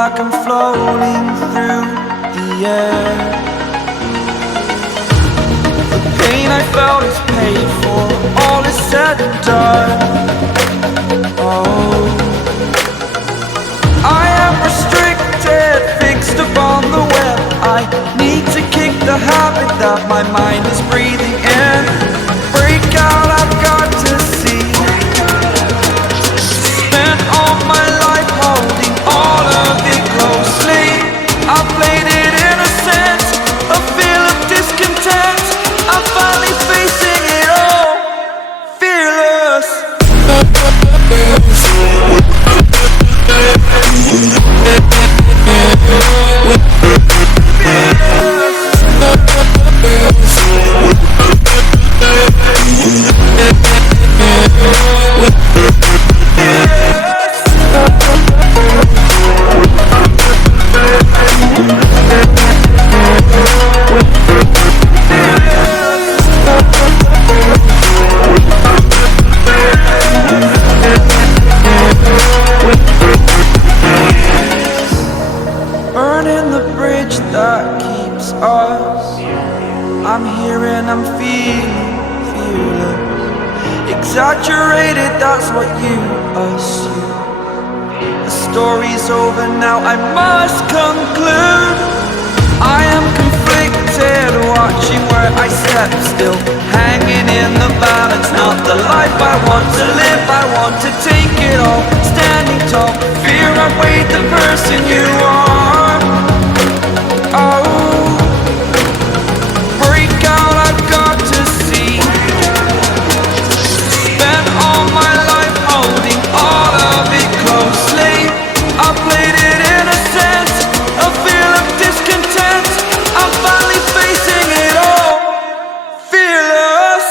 like I'm floating through the air. The pain I felt is paid for, all is said and done. Oh, I am restricted, fixed upon the web. I need to kick the habit that my mind is breathing in. Break out, I've got to see. Spent all my life holding all of it closely. I played it innocent, a feel of discontent. I'm finally facing it all, fearless. Burning the bridge that keeps us. I'm here and I'm feeling fearless. Exaggerated, that's what you assume. The story's over now, I must conclude. I am conflicted, watching where I step still, hanging in the balance. Not the life I want to live, I want to take it all. Standing tall, fear outweighed the person you are. Oh, break out, I've got to see. Spent all my life holding all of it closely. I played it innocent, a feel of discontent. I'm finally facing it all, fearless.